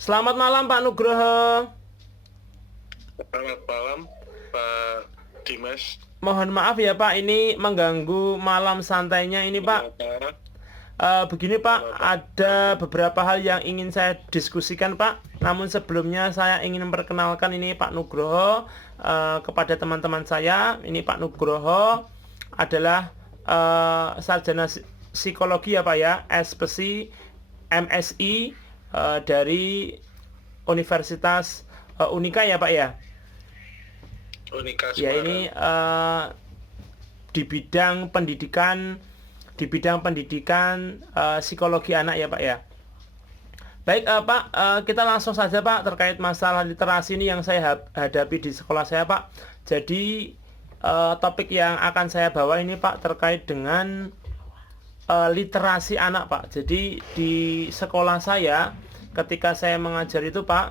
Selamat malam Pak Nugroho. Selamat malam, Pak Dimas. Mohon maaf ya Pak, ini mengganggu malam santainya ini Pak. Kenapa? Begini Pak, Kenapa, ada beberapa hal yang ingin saya diskusikan Pak. Namun sebelumnya saya ingin memperkenalkan ini Pak Nugroho kepada teman-teman saya. Ini Pak Nugroho adalah sarjana psikologi ya Pak ya, SPSI, MSI dari Universitas Unika ya Pak ya. Unika Ya ini Semarang? di bidang pendidikan, psikologi anak ya Pak ya. Baik Pak, kita langsung saja Pak terkait masalah literasi ini yang saya hadapi di sekolah saya Pak. Jadi topik yang akan saya bawa ini Pak terkait dengan literasi anak Pak. Jadi di sekolah saya ketika saya mengajar itu Pak,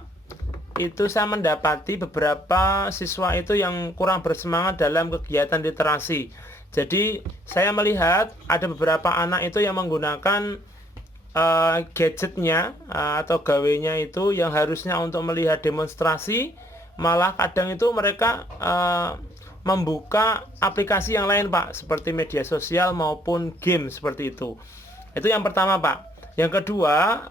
itu saya mendapati beberapa siswa itu yang kurang bersemangat dalam kegiatan literasi. Jadi saya melihat ada beberapa anak itu yang menggunakan gadgetnya atau gawainya itu yang harusnya untuk melihat demonstrasi, malah kadang itu mereka membuka aplikasi yang lain Pak, seperti media sosial maupun game seperti itu. Itu yang pertama Pak. Yang kedua,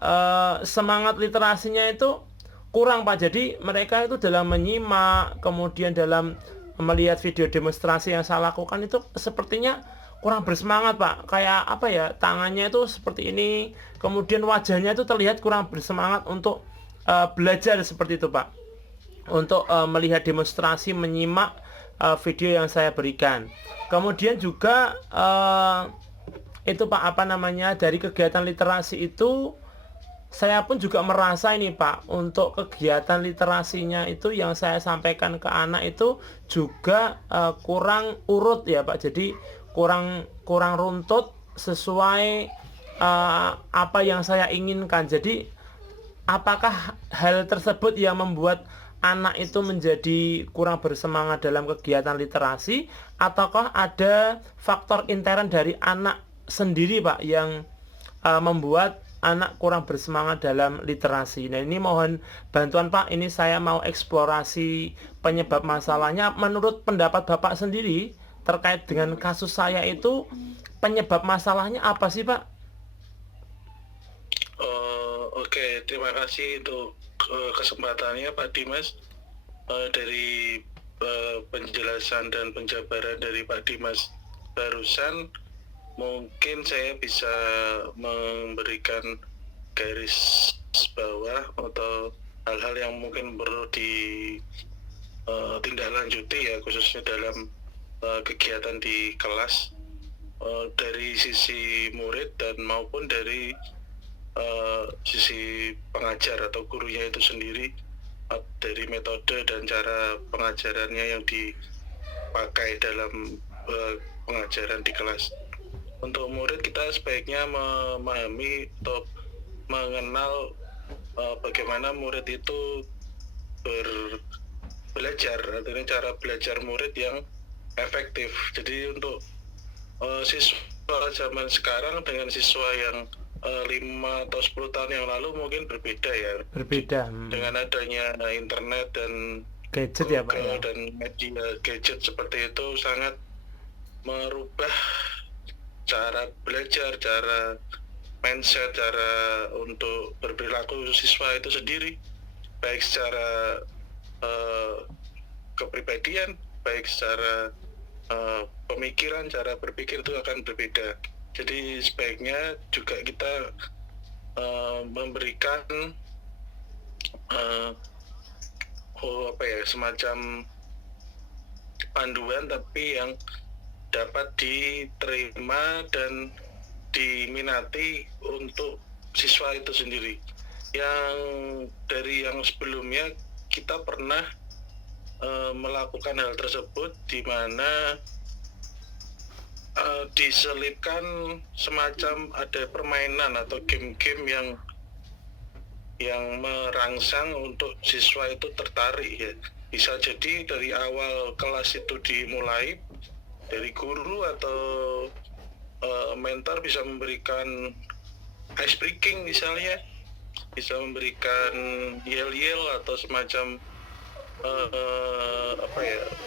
semangat literasinya itu kurang Pak. Jadi mereka itu dalam menyimak, kemudian dalam melihat video demonstrasi yang saya lakukan itu sepertinya kurang bersemangat Pak. Kayak apa ya, tangannya itu seperti ini, kemudian wajahnya itu terlihat kurang bersemangat untuk belajar seperti itu Pak. Untuk melihat demonstrasi, menyimak video yang saya berikan. Kemudian juga itu Pak, apa namanya, dari kegiatan literasi itu saya pun juga merasa ini Pak, untuk kegiatan literasinya itu yang saya sampaikan ke anak itu juga kurang urut ya Pak. Jadi kurang kurang runtut sesuai apa yang saya inginkan. Jadi apakah hal tersebut yang membuat anak itu menjadi kurang bersemangat dalam kegiatan literasi, ataukah ada faktor intern dari anak sendiri Pak yang membuat anak kurang bersemangat dalam literasi? Nah, ini mohon bantuan Pak. Ini saya mau eksplorasi penyebab masalahnya. Menurut pendapat Bapak sendiri terkait dengan kasus saya itu, penyebab masalahnya apa sih Pak? Oke, terima kasih untuk kesempatannya Pak Dimas. Dari penjelasan dan penjabaran dari Pak Dimas barusan, mungkin saya bisa memberikan garis bawah atau hal-hal yang mungkin perlu ditindaklanjuti ya, khususnya dalam kegiatan di kelas, dari sisi murid dan maupun dari sisi pengajar atau gurunya itu sendiri, dari metode dan cara pengajarannya yang dipakai dalam pengajaran di kelas. Untuk murid, kita sebaiknya memahami atau mengenal bagaimana murid itu belajar, artinya cara belajar murid yang efektif. Jadi untuk siswa zaman sekarang dengan siswa yang 5 atau 10 tahun yang lalu mungkin berbeda ya. Berbeda. Dengan adanya internet dan Gadget ya Pak ya. Google dan media gadget seperti itu sangat merubah cara belajar, cara mindset, cara untuk berperilaku siswa itu sendiri, baik secara kepribadian, baik secara pemikiran, cara berpikir itu akan berbeda. Jadi sebaiknya juga kita memberikan semacam panduan tapi yang dapat diterima dan diminati untuk siswa itu sendiri. Yang dari yang sebelumnya kita pernah melakukan hal tersebut, di mana diselipkan semacam ada permainan atau game-game yang merangsang untuk siswa itu tertarik ya. Bisa jadi dari awal kelas itu dimulai, dari guru atau mentor bisa memberikan ice breaking misalnya, bisa memberikan yel-yel atau semacam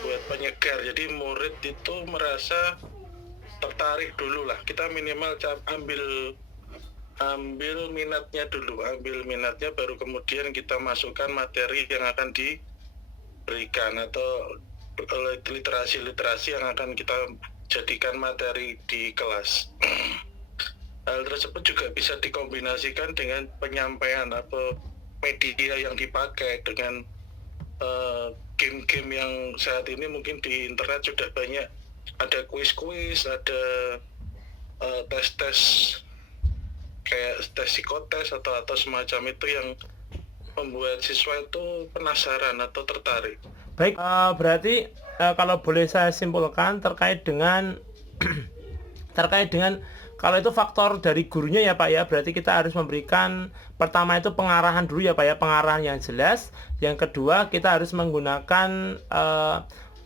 buat penyegar. Jadi murid itu merasa tertarik dulu lah. Kita minimal ambil minatnya dulu, baru kemudian kita masukkan materi yang akan diberikan atau literasi yang akan kita jadikan materi di kelas. Hal tersebut juga bisa dikombinasikan dengan penyampaian atau media yang dipakai dengan game-game yang saat ini mungkin di internet sudah banyak, ada kuis-kuis, ada tes-tes kayak tes psikotes atau semacam itu yang membuat siswa itu penasaran atau tertarik. Baik, berarti kalau boleh saya simpulkan terkait dengan kalau itu faktor dari gurunya ya Pak ya, berarti kita harus memberikan pertama itu pengarahan dulu ya Pak ya, pengarahan yang jelas. Yang kedua kita harus menggunakan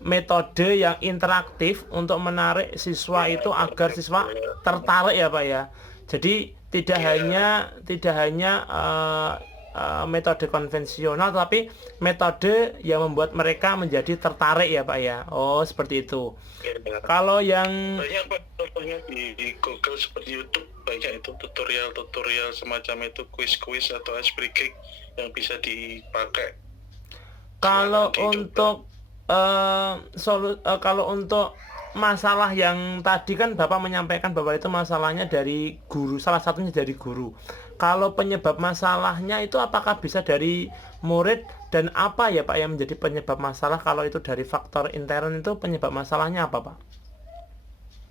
metode yang interaktif untuk menarik siswa itu agar siswa tertarik ya Pak ya. Jadi tidak hanya metode konvensional, tapi metode yang membuat mereka menjadi tertarik ya Pak ya. Oh seperti itu. Kalau yang banyak Pak, contohnya di Google seperti YouTube banyak itu tutorial semacam itu, kuis-kuis atau ice breaking yang bisa dipakai. Kalau untuk kalau untuk masalah yang tadi kan Bapak menyampaikan bahwa itu masalahnya dari guru, salah satunya dari guru. Kalau penyebab masalahnya itu apakah bisa dari murid dan apa ya Pak yang menjadi penyebab masalah? Kalau itu dari faktor intern itu penyebab masalahnya apa Pak?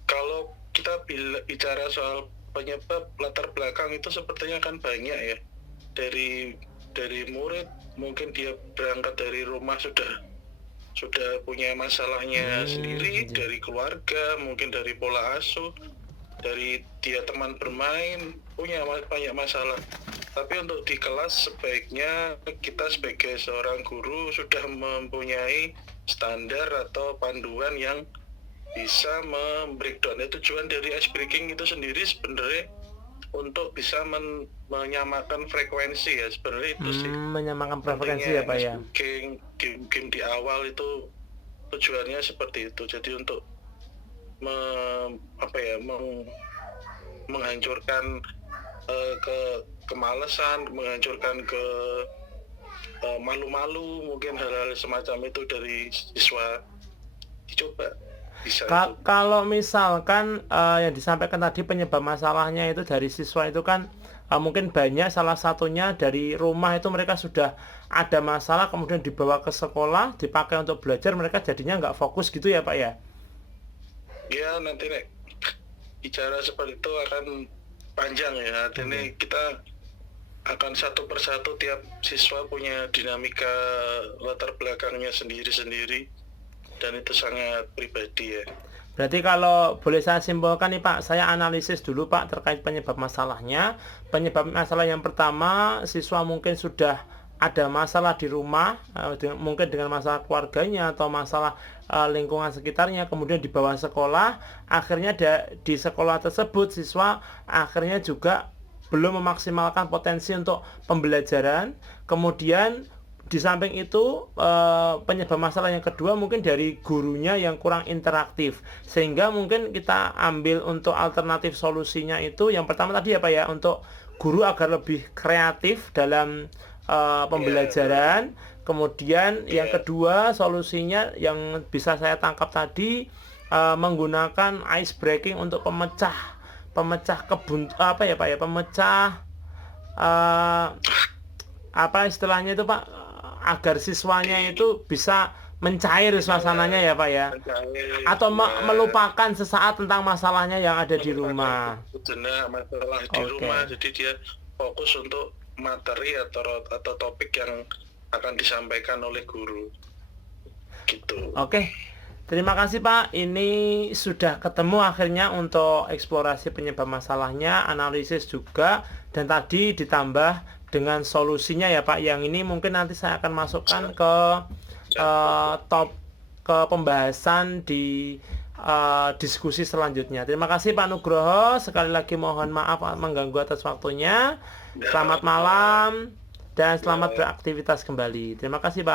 Kalau kita bicara soal penyebab latar belakang itu sepertinya kan banyak ya. Dari murid, mungkin dia berangkat dari rumah sudah punya masalahnya sendiri, dari keluarga, mungkin dari pola asuh, dari dia teman bermain, punya banyak masalah. Tapi untuk di kelas sebaiknya kita sebagai seorang guru sudah mempunyai standar atau panduan yang bisa membreakdown. Tujuan dari ice breaking itu sendiri sebenarnya untuk bisa menyamakan frekuensi ya, sebenarnya itu sih. Menyamakan frekuensi ya Pak ya. Game di awal itu tujuannya seperti itu. Jadi untuk menghancurkan kemalasan, menghancurkan malu-malu, mungkin hal-hal semacam itu dari siswa dicoba. Kalau misalkan yang disampaikan tadi penyebab masalahnya itu dari siswa itu kan mungkin banyak, salah satunya dari rumah itu mereka sudah ada masalah kemudian dibawa ke sekolah dipakai untuk belajar, mereka jadinya nggak fokus gitu ya Pak ya? Ya nanti bicara seperti itu akan panjang ya, artinya kita akan satu persatu, tiap siswa punya dinamika latar belakangnya sendiri-sendiri dan itu sangat pribadi ya. Berarti kalau boleh saya simpulkan nih Pak, saya analisis dulu Pak terkait penyebab masalahnya. Penyebab masalah yang pertama, siswa mungkin sudah ada masalah di rumah, mungkin dengan masalah keluarganya atau masalah lingkungan sekitarnya, kemudian dibawa sekolah, akhirnya di sekolah tersebut siswa akhirnya juga belum memaksimalkan potensi untuk pembelajaran. Kemudian di samping itu penyebab masalah yang kedua mungkin dari gurunya yang kurang interaktif, sehingga mungkin kita ambil untuk alternatif solusinya itu yang pertama tadi ya Pak ya, untuk guru agar lebih kreatif dalam pembelajaran. Kemudian yang kedua solusinya yang bisa saya tangkap tadi menggunakan ice breaking untuk pemecah apa istilahnya itu Pak, agar siswanya itu bisa mencair suasananya ya Pak ya, atau melupakan sesaat tentang masalahnya yang ada di rumah. Masalah di rumah, jadi dia fokus untuk materi atau topik yang akan disampaikan oleh guru gitu. Oke. Terima kasih Pak, ini sudah ketemu akhirnya untuk eksplorasi penyebab masalahnya, analisis juga, dan tadi ditambah dengan solusinya ya Pak. Yang ini mungkin nanti saya akan masukkan ke pembahasan di diskusi selanjutnya. Terima kasih Pak Nugroho, sekali lagi mohon maaf mengganggu atas waktunya. Selamat malam dan selamat beraktivitas kembali. Terima kasih Pak.